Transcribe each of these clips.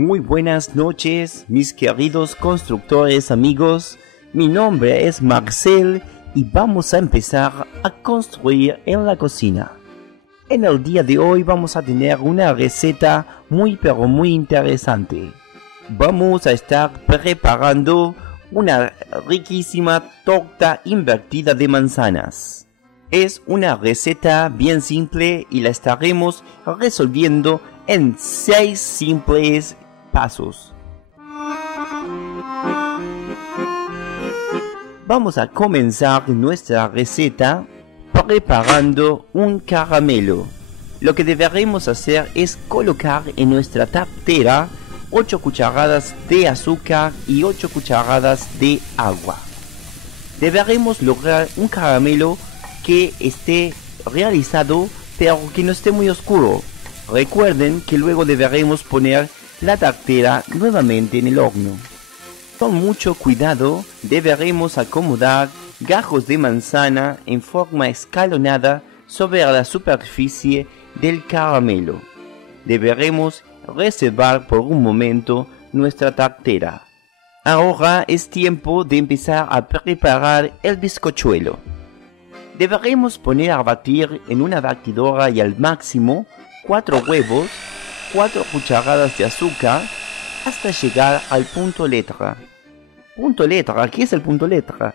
Muy buenas noches, mis queridos constructores amigos. Mi nombre es Marcel y vamos a empezar a construir en la cocina. En el día de hoy vamos a tener una receta muy interesante. Vamos a estar preparando una riquísima torta invertida de manzanas. Es una receta bien simple y la estaremos resolviendo en 6 simples pasos. Vamos a comenzar nuestra receta preparando un caramelo. Lo que deberemos hacer es colocar en nuestra tartera 8 cucharadas de azúcar y 8 cucharadas de agua. Deberemos lograr un caramelo que esté realizado pero que no esté muy oscuro. Recuerden que luego deberemos poner la tartera nuevamente en el horno. Con mucho cuidado deberemos acomodar gajos de manzana en forma escalonada sobre la superficie del caramelo. Deberemos reservar por un momento nuestra tartera. Ahora es tiempo de empezar a preparar el bizcochuelo. Deberemos poner a batir en una batidora y al máximo 4 huevos, 4 cucharadas de azúcar, hasta llegar al punto letra. ¿Punto letra? ¿Qué es el punto letra?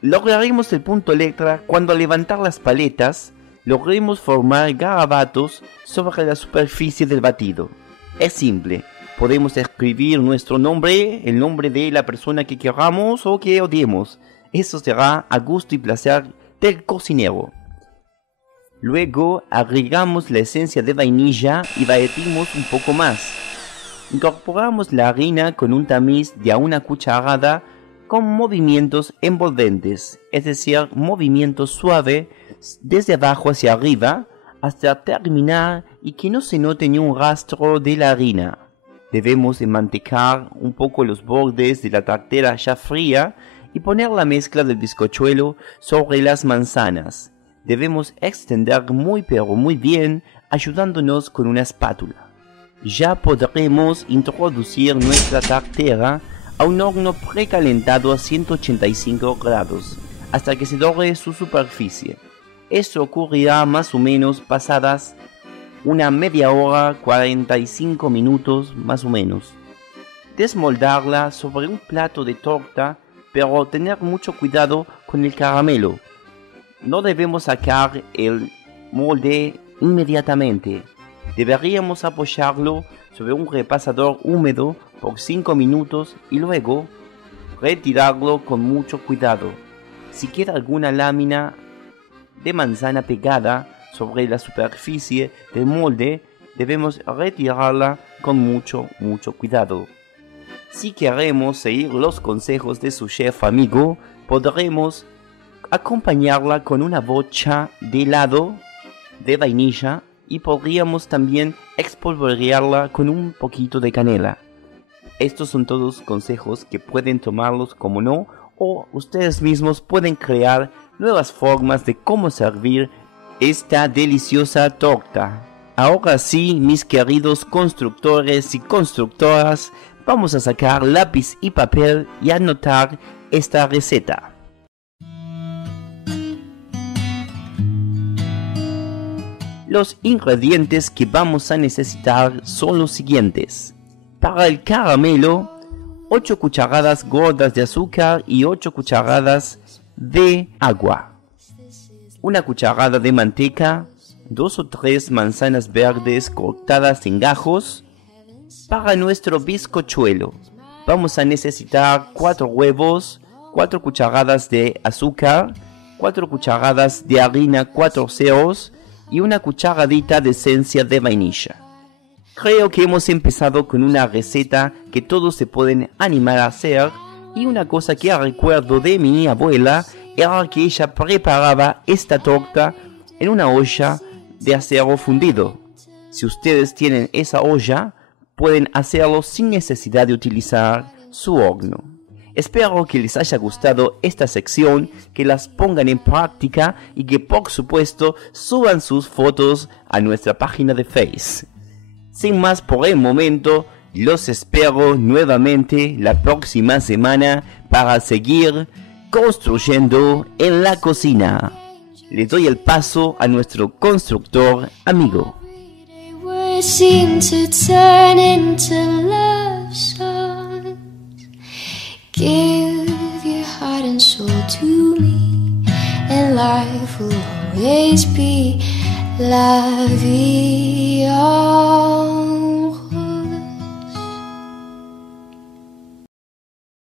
Lograremos el punto letra cuando al levantar las paletas logremos formar garabatos sobre la superficie del batido. Es simple, podemos escribir nuestro nombre, el nombre de la persona que queramos o que odiemos. Eso será a gusto y placer del cocinero. Luego agregamos la esencia de vainilla y batimos un poco más. Incorporamos la harina con un tamiz de a 1 cucharada con movimientos envolventes, es decir, movimientos suaves desde abajo hacia arriba hasta terminar y que no se note ni un rastro de la harina. Debemos enmantecar un poco los bordes de la tartera ya fría y poner la mezcla del bizcochuelo sobre las manzanas. Debemos extender muy bien ayudándonos con una espátula. Ya podremos introducir nuestra tartera a un horno precalentado a 185 grados hasta que se dore su superficie. Esto ocurrirá más o menos pasadas una media hora, 45 minutos más o menos. Desmoldarla sobre un plato de torta, pero tener mucho cuidado con el caramelo. No debemos sacar el molde inmediatamente. Deberíamos apoyarlo sobre un repasador húmedo por 5 minutos y luego retirarlo con mucho cuidado. Si queda alguna lámina de manzana pegada sobre la superficie del molde, debemos retirarla con mucho cuidado. Si queremos seguir los consejos de su chef amigo, podremos acompañarla con una bocha de helado de vainilla y podríamos también espolvorearla con un poquito de canela. Estos son todos consejos que pueden tomarlos como no, o ustedes mismos pueden crear nuevas formas de cómo servir esta deliciosa torta. Ahora sí, mis queridos constructores y constructoras, vamos a sacar lápiz y papel y anotar esta receta. Los ingredientes que vamos a necesitar son los siguientes. Para el caramelo, 8 cucharadas gordas de azúcar y 8 cucharadas de agua. 1 cucharada de manteca, 2 o 3 manzanas verdes cortadas en gajos. Para nuestro bizcochuelo, vamos a necesitar 4 huevos, 4 cucharadas de azúcar, 4 cucharadas de harina 4 ceros y 1 cucharadita de esencia de vainilla. Creo que hemos empezado con una receta que todos se pueden animar a hacer, y una cosa que recuerdo de mi abuela era que ella preparaba esta torta en una olla de acero fundido. Si ustedes tienen esa olla, pueden hacerlo sin necesidad de utilizar su horno. Espero que les haya gustado esta sección, que las pongan en práctica y que por supuesto suban sus fotos a nuestra página de Facebook. Sin más por el momento, Los espero nuevamente la próxima semana para seguir construyendo en la cocina. Le doy el paso a nuestro constructor amigo. Seem to turn into love songs. Give your heart and soul to me, and life will always be la vie en